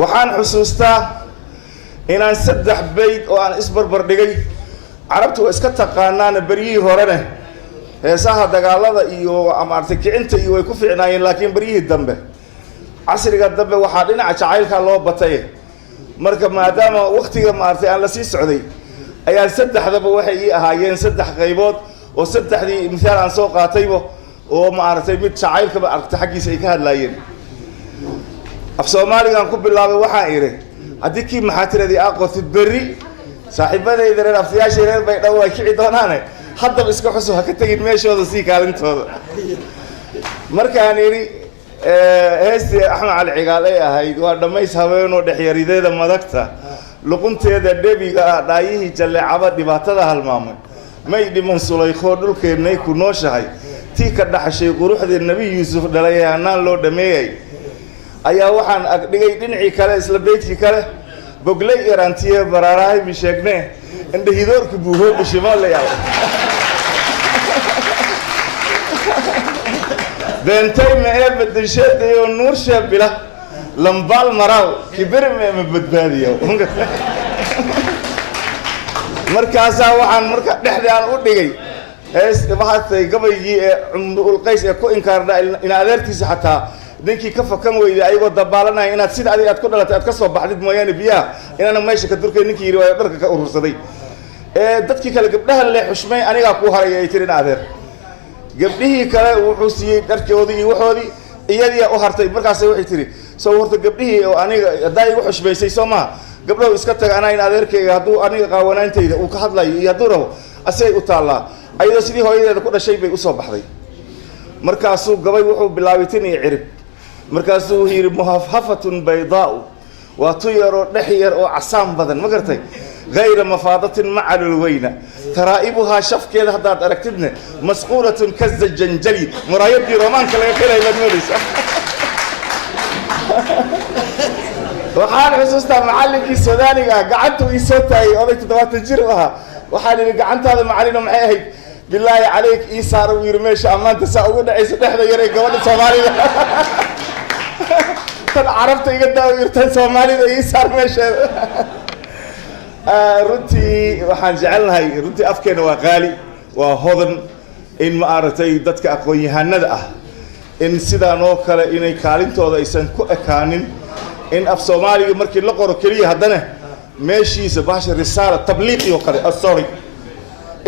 waxaan xusuustaa inaan 3 bayd oo aan isbarbar dhigay carabtu iska taqaanaana baryihii horena heesaha dagaalada iyo amaartay kicinta iyo way ku fiicnaayeen laakiin baryihii dambe casriga dambe waxaa dhinaca jacaylka loo batay marka maadaama waqtiga maartay aan la sii socday ayaan 3daba waxay ii ahaayeen 3 qaybood oo 3dii misaal aan soo qaataybo oo maartay mid jacaylka ba aragtay xaqiisa ay ka hadlaayeen af Soomaaligaan ku bilaabay waxaan iri haddii kii maxaa tiradii aqoonsid berri saaxiibadayda reer aftiyaasha reer bay dhawaa kici doonaane haddaba iska xusu ha ka tagin meeshooda sii kaalintooda markaan iri heestii Axmed Cali Cigaal ay ahayd waa dhamays haweenoo dhexyarideeda madagta luqunteeda dhabiga dhaayihii jaleecaba dhibaatada halmaamay may dhiman Sulaykho dhulkeenay ku nooshahay tii ka dhaxashay quruxda Nabi Yuusuf dhalay aanan loo dhameeyay ayaa waxaan ag dhigay dhinacii kale isla beedkii kale bogley irantiye baraarahay mi sheegnay inda hidoorka buuho bishimaalayaal beentay ma bedeshay oo nuur shabila lambaal maraw kibir ma badbaadiyo markaas waxaan marka dhexdaan u dhigay hees waxaatay gabaygii Umrul Qays ee ku inkaarda in adeertiisa xataa ninkii ka fakan weyday ayagoo dabaalanay inaad sida adiga aad ku dhalatay aad ka soo baxdid mooyaan biyaha inaan meesha ka durkay ninkii yiri waa dharka ka urursaday dadkii kale gabdhaha le xushmay aniga ku haray ay tirin adeer gabdhihii kale wuxuu siiyay dharkoodii iyo waxoodii iyadii u hartay markaas waxay tiri soo horta gabdhihii oo aniga haday ugu xushmaysay Soomaa gabdhaha iska tagana in adeerkayga haduu aniga qaawanaantayda uu ka hadlayo iyo haduu rabo asay u taala ayadoo sidii hooyadeeda ku dhashay bay u soo baxday markaasuu gabay wuxuu bilaabay tin iyo cirib markaasuu yiri muhafhafatun baydaa wa tuyaro dhaxyar oo casaan badan ma gartay غير مفاضة مع الوينة ترائبها شف كذا هذا أركتبنا مسقولة كز الجنجلي مرايب رومان كلا كلا يبنوليس وحال حسوسنا معلم في السوداني قعدتوا يسوتاي أضيت دوات الجروها وحال اللي قعدت هذا معلم معي بالله عليك إيسار ويرميش أمان تساوون عيسى نحن يري قوان الصومالي عرفت يقدر ويرتين صومالي إيسار ماشي runtii waxaan jecelnahay runtii afkeena waa qaali waa hodan in ma aragtay dadka aqoon-yahanada ah in sidaan oo kale inay kaalintooda aysan ku ekaanin in af Soomaaliga markii la qoro kaliya haddana meeshiisa baasha risaala tabliiqi oo kale sorry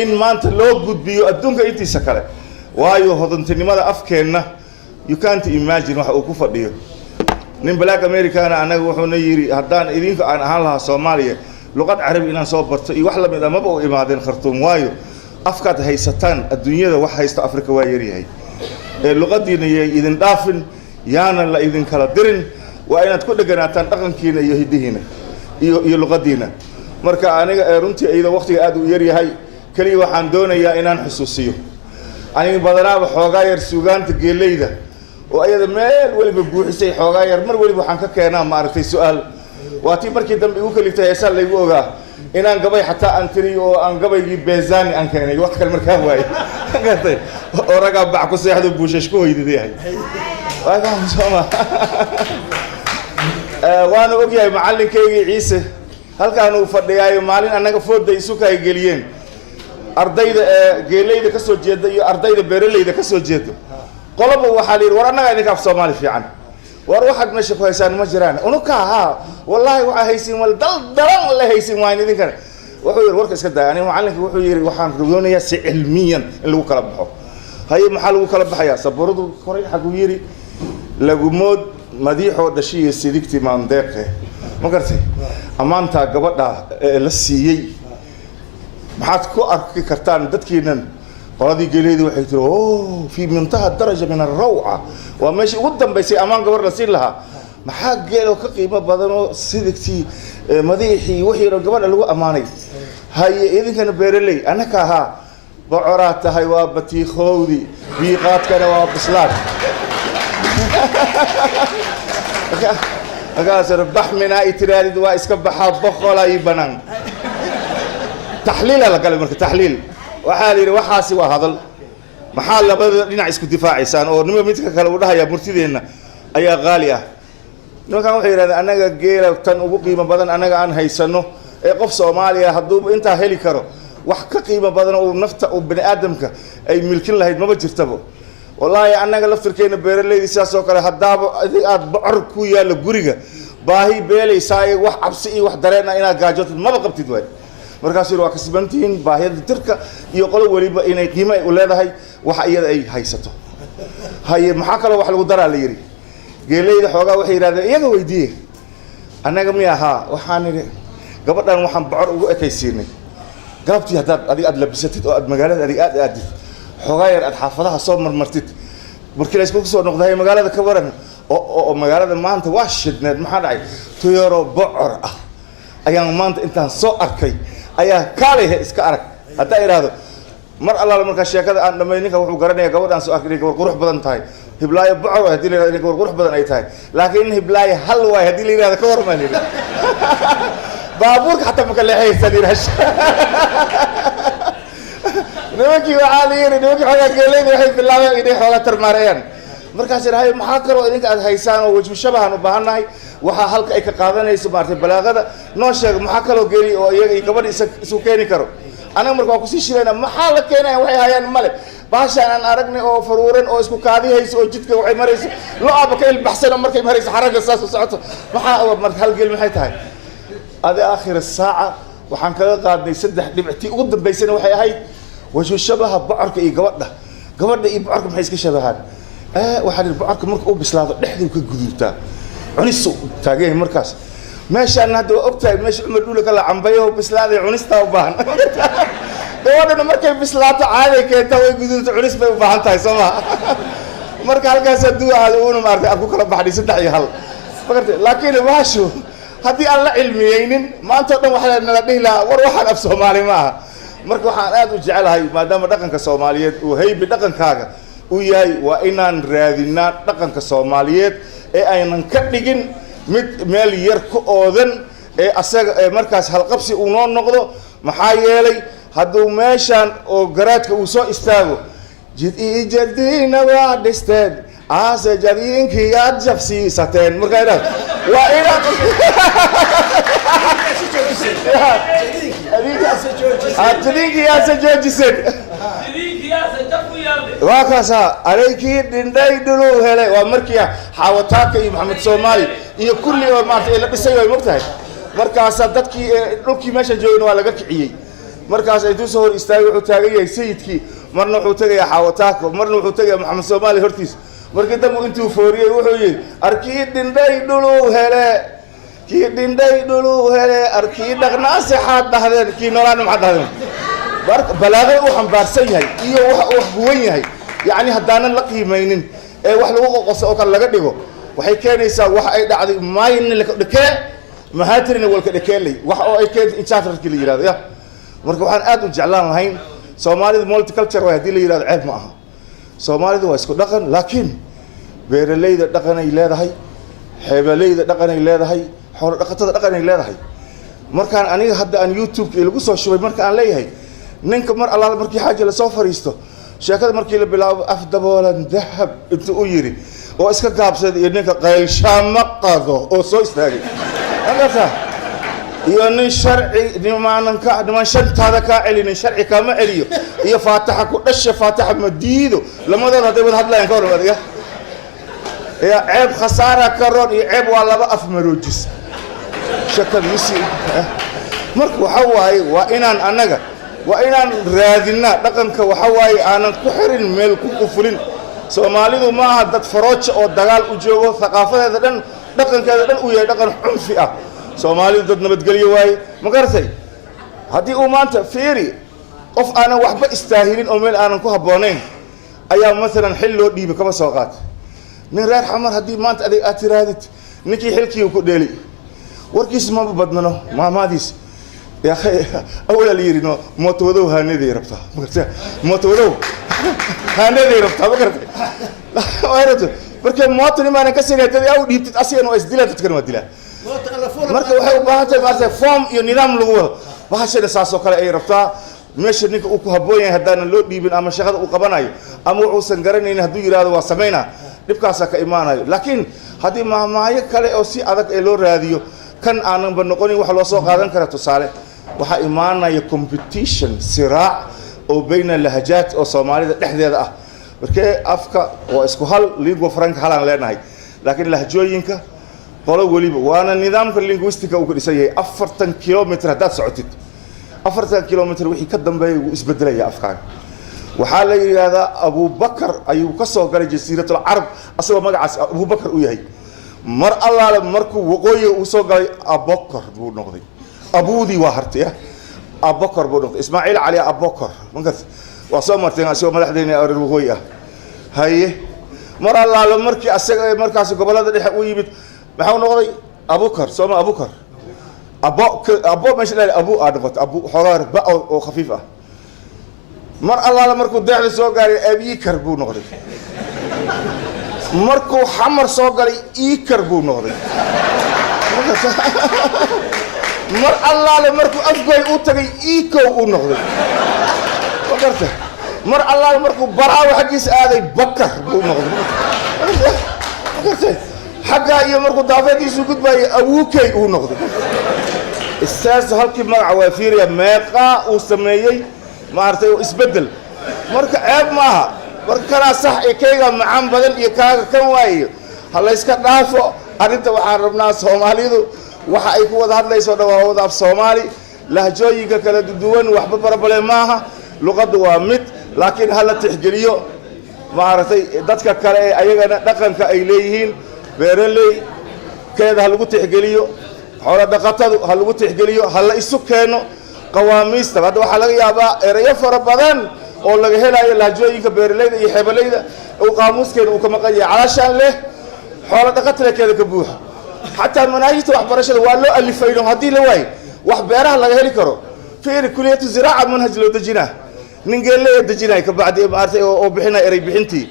in maanta loo gudbiyo adduunka intiisa kale waayo hodantinimada afkeena you can't imagine waxa uu ku fadhiyo nin black american anaga wuxuu yiri haddaan idinka aan ahaan lahaa Soomaaliya luqad carabi inaan soo barto iyo wax la mid ah ma u imaadeen Khartoum waayo afkaad haysataan adduunyada wax haysta Afrika waa yar yahay luqadiina idin dhaafin yaana la idin kala dirin waa inaad ku dhaganaataan dhaqankiina iyo hidihiina iyo luqadiina marka aniga runtii ayda waqtiga aad u yar yahay kaliya waxaan doonayaa inaan xusuusiyo aniga badanaaba xoogaa yar suugaanta geeleyda oo ayada meel waliba buuxisay xoogaa yar mar waliba waxaan ka keenaa ma aragtay su'aal واتي مركي دم بيقول لي تيسال لي وجا إن أنا قبي حتى أنتري وأنا قبي يجيب بيزاني أنا كأني وقت المركب واي قلت ورجع بعكس يحدو بوشش كوي دي هاي وأنا مسوما وأنا أجي معلم كي عيسى هل كانوا فدياي معلم أنا كفود يسوق هاي جليين أرضي جلي ده كسر جد أرضي ده بريلي ده كسر جد قلبه وحالي ورانا يعني كف صومالي في عن وروحك مشي كويسان مجران ونكا ها والله وهيسين والدل دران ولا هيسين وين ذكر وحير ورك اسكدا يعني معلمك وحير وحان رجونيا علميا اللي هو كلبحه هاي محل هو كلبحيا صبروا كوري حقو يري لغو مود مديحو دشي سيدكتي ما مدقه ما قرتي امانتا غبدا لا سيي maxaad ku arki kartaan dadkeenan qoladii galeedu waxay tiri oo fi mintaha daraja min ar-raw'a wa meeshii ugu dambeysay amaan gabar la siin lahaa maxaa geelo ka qiimo badan oo sidii madaxii wixii gabadha lagu amaanay hay idinkana beeraley anaka ha bocoraad tahay waa batiikhowdi biiqaadkana waa bislaad agaas rabax mina itiraadid waa iska baxaa boqolay banan تحليل على قلب مركز تحليل وحالي وحاسي وهذا محل بدل لنا اسكو دفاع إنسان أو نمو متك كلا وده يا مرتدينا أي غالية nimankan waxay yidhahdeen annaga geela tan ugu qiimo badan annaga aan haysano ee qof Soomaaliya hadduu intaa heli karo wax ka qiimo badan oo nafta oo bani aadamka ay milkin lahayd ma jirtaba wallaahi annaga laftirkeena beeraleyda sidaas oo kale haddaaba aad bocor ku yaala guriga baahi beelaysaa wax cabsi iyo wax dareen inaad gaajotid ma qabtid way markaas waa ka sibantiin baahida tirka iyo qolo waliba inay qiimo u leedahay wax iyada ay haysato haye maxaa kale wax lagu daraa la yiri geeleyda xoogaa waxay yiraahdeen iyaga weydiiyay annaga miyaha waxaan niri gabadhan waxaan bocor ugu ekaysiinay galabtii haddaad adiga aad labisatid oo aad magaalada adiga aad aadid xoogaa yar aad xaafadaha soo marmartid markii la isku soo noqday magaalada ka waran oo magaalada maanta waa shidneed maxaa dhacay tuyaro bocor ah ayaan maanta intaan soo arkay ayaa kaalehe iska arag hadda iraado mar allaala marka sheekada aan dhamay ninka wuxuu garanayaa gabadhan soo arkay gabar qurux badan tahay hiblaayo bocor hadii la yiraahdo gabar qurux badan ay tahay laakiin hiblaayo hal way hadii la yiraahdo ka warmaan yiri baabuurka xataa ma kala haysan yiraahdo nimankii waxaa la yiri nimankii xogaa geeleyda waxay bilaabeen inay xoogaa tarmaarayaan markaas ilaahay maxaa kaloo idinka aad haysaan oo wajib shabahan u baahannahay waxa halka ay ka qaadanayso maartay balaaqada noo sheeg maxaa kaloo geeli oo iyaga gabadh isu keeni karo anaga markaa ku sii shirayna maxaa la keenay waxay hayaan male baashaan aan aragnay oo faruuran oo isku kaadiyayso oo jidka waxay marayso loo aba ka ilbaxsana markay marayso xaraga saas u socoto maxaa mar hal geel maxay tahay adi aakhir saaca waxaan kaga qaadnay 3 dhibci ugu dambeysana waxay ahayd wajib shabaha bocorka iyo gabadha iyo bocorka maxay iska shabahaan waxaan bocorka marka uu bislaado dhexdu ka gudubtaa cunisu taagay markaas meeshaan hadda ogtahay meesha Umar Dhuule kala cambayo bislaaday cunista u baahan gabadhana markay bislaato caadi keenta way gudubto cunis bay u baahan tahay Soomaa marka halkaas haduu aad uuna maartay aku kala baxday 3 iyo 1 fakartay laakiin waashu hadii aan la cilmiyeynin maanta dhan waxa la dhihi lahaa war waxaan af Soomaali ma aha marka waxaan aad u jecelahay maadaama dhaqanka Soomaaliyeed uu haybi dhaqankaaga uu yahay waa inaan raadinaa dhaqanka Soomaaliyeed ee aynan ka dhigin mid meel yar ku oodan ee asaga markaas halqabsi uu noo noqdo maxaa yeelay hadduu meeshaan oo garaadka uu soo istaago jadiina waa dhisteen aase jadiinkii aad jabsiisateen markaa idhaad waa inaad jadiinkii aase joojiseen waa kaasa adeykii dhindhay dhuluu helay waa markii xaawataaka iyo maxamed Soomaali iyo kulli oo maartay la dhisay way mogtahay markaas dadkii dhulkii meesha joogna waa laga kiciyay markaas ay soo hor istaagay wuxuu taagay sayidkii marna wuxuu tagay xaawataaka marna wuxuu tagay maxamed Soomaali hortiis markii dambu intuu fooriyay wuxuu yiri arkii dhindhay dhuluu helay kii dhindhay dhuluu helay arkii dhaqnaa saxaad dhahdeen kii noolaan maxad dhahdeen balaaqay uu xambaarsan yahay iyo wax uu guwan yahay yani hadaanan la qiimaynin ee wax lagu qoqoso oo kale laga dhigo waxay keenaysaa wax ay dhacday maayin la dhakee mahaatirina walka dhakeelay wax oo ay keentay inchaarkii la yiraahdo ya marka waxaan aad u jeclaan lahayn Soomaalida multicultural way hadii la yiraahdo ceeb ma aha Soomaalidu waa isku dhaqan laakiin beeraleyda dhaqan ay leedahay xeebeleyda dhaqan ay leedahay xoolo dhaqatada dhaqan ay leedahay markaan aniga hadda aan YouTube lagu soo shubay marka aan leeyahay ninka mar allaala markii xaaja la soo fariisto sheekada markii la bilaabo afdaboolan dahab intuu u yiri oo iska gaabsaday iyo ninka qaylshaama qado oo soo istaagay anaka iyo nin sharci niman shantaada ka celin sharci kama celiyo iyo faataxa ku dhashay faataxa madiido lamadooda haday wada hadlayaan ka warwada ya ceeb khasaara karoon iyo ceeb waa laba af maroojis shakadiisi marka waxa waaye waa inaan anaga waa inaan raadinaa dhaqanka waxa waaye aanan ku xirin meel ku qufulin Soomaalidu ma aha dad faroojo oo dagaal u joogo thaqaafadeeda dhan dhaqankeeda dhan uu yahay dhaqan xunfi ah Soomaalidu dad nabadgelyo waaye ma garatay hadii uu maanta fiiri qof aanan waxba istaahilin oo meel aanan ku haboonayn ayaa مثلا xil loo dhiibay kaba soo qaat nin reer xamar hadii maanta adeeg aad tiraadid ninkii xilkii ku dheeli warkiis ma badnano maamaadiis يا أخي أول اللي يرينه موتودو هاندي ربطة بقولت موتودو هاندي ربطة بقولت ويرته بركة موتني ما أنا كسر يتدي أو دي تتأسي إنه إسديله تتكلم إسديله مركة وحي وباهته بارته فوم ينظام لغوه وهالشيء الأساس وكله أي ربطة مش إنك أكو هبوين هدانا اللود بيبين أما شغل أكبرناي أما عوسن قرني إن هدو يراد وسمينا dhibkaasaa ka imaanayo laakiin haddii mahmaayo kale oo si adag ee loo raadiyo kan aananba noqonin wax loo soo qaadan kara tusaale waxaa imaanaya competition siraac oo bayna lahajaad oo soomaalida dhexdeeda ah markee afka waa isku hal lingua franca halaan leenahay laakiin lahjooyinka qolo weliba waana nidaamka linguistica uu ka dhisan yahay 40 kilomitir haddaad socotid 40 kilomitir wixii ka dambeeya wuu isbedelaya afkaaga waxaa la yidhaahdaa abubakar ayuu ka soo galay jasiiratul carab asagoo magacaas abubakar u yahay mar allaale markuu waqooyiga uu soo galay abokar buu noqday abuudii waa hartay abokar buu noqday ismaaciil cali abokar markaas waa soo marteen asagoo madaxdeena reer waqooyi ah haye mar allaale markii asaga markaas gobolada dhexe u yimid maxaa noqday abukar sooma abukar abo meesha dhahay abu aadqot abu xogaar ba oo khafiif ah mar allaale markuu deexda soo gaaray abikar buu noqday markuu xamar soo galay ikar buu noqday mar allaale markuu afgoy u tagay ikow uu noqday magarta mar allaale markuu baraawo xaggiisa aaday bakar buu noqday magarta xaggaa iyo markuu daafeedkiisu gudbaayay awukey uu noqday istaas halkii magaca waa fiiriya meeqaa uu sameeyey maartay oo isbedel marka ceeb maaha marka kana sax ee kayga macaan badan iyo kaaga kan waayo hal iska dhaafo arinta waxaan rabnaa Soomaalidu waxa ay ku wada hadlayso dhawaawada af Soomaali lahjooyinka kala duwan waxba barabale maaha luqadu waa mid laakiin hal la tixgeliyo maartay dadka kale ee ayagana dhaqanka ay leeyihiin beeraley keeda hal lagu tixgeliyo xoolo dhaqatadu hal lagu tixgeliyo hal la isu keeno qawaamiista hadda waxa laga yaabaa erayo fara badan oo laga helayo lahjooyinka beeraleyda iyo xeebaleyda oo qaamuuskeena uu ka maqan yahay calaashaan leh xoolo dhaqatada keeda ka buuxa xataa manaahijta waxbarashada waa loo alifayno haddii la waayo wax beeraha laga heli karo fiiri kuliyatu ziraaca manhaj loo dejinaa nin geelleeya dejinay ka bacdi maartay oo bixinay eray bixintii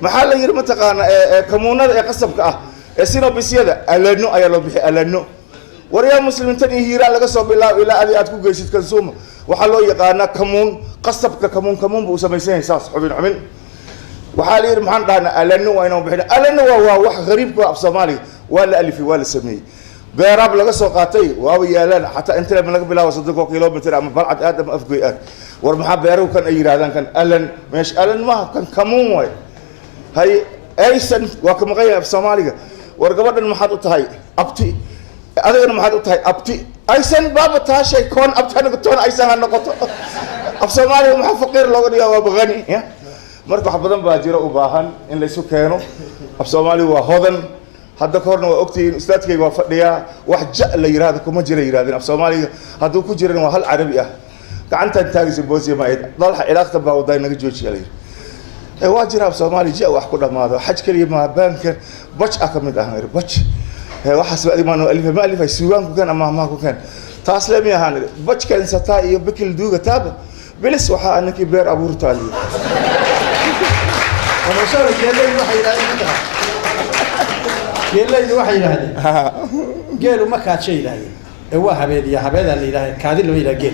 maxaa la yiri mataqaana kamuunada ee qasabka ah ee sinobisyada alano ayaa loo bixi alano waryaa muslimiintan iyo hiiraa laga soo bilaabo ilaa aad ku geysid kansuuma waxaa loo yaqaanaa kamuun qasabka kamuun buu samaysan yahay saas xubin waxaa la yiri maxaan dhahnaa alano waa inaan bixin alano waa wax gariibka af Soomaaliga waa la alifi waa la sameeyay beerab laga soo qaatay waa yaalaan xataa inta laga bilaabo 3 kilomitir ama balcad aad ama afgoy aad war maxaa beeruhu kan ay yiraahdaan kan alan meesh alan ma kan kamuun way hay aysan waa ka maqan af Soomaaliga war gabadhan maxaad u tahay abti adigana maxaad u tahay abti aysan baaba taashay koon abtanaga toon aysan ha noqoto af Soomaaliga maxaa faqiir looga dhigaa waa baqani marka wax badan baa jira u baahan in la isu keeno af Soomaaliga waa hodan hadda korna waa ogtiin ustaadkayga waa fadhiya wax la yiraahdo kuma jira yiraahdeen af Soomaaliga hadduu ku jiran waa hal carabi ah gacantan taagaysa boosiya ma dalxa ilaaqta baa waday naga joojiyay waa jira af Soomaaliga wax ku dhamaado xaj kaliya ma baanka baj akamid ah baj waxaas waa imaano ma alifay suugaan ku kan ama ma ku kan taas leemi ahaan bajkan sataa iyo bikil duuga taaba bilis waxa anaki beer abuurtaali أنا شو قال واحد يلاقي قال واحد يلاقي قالوا ما كان شيء يلاقي هو حبيبي يا حبيبي اللي يلاقي كان اللي يلاقي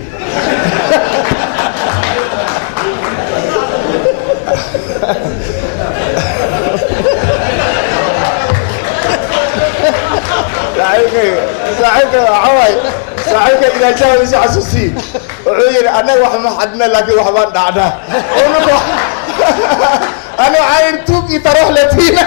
صاحبك عواي صاحبك إذا جاء يجي عسوسي وعيني أنا واحد ما حدنا لكن واحد ما دعنا أنا عاير توكي تروح لتينا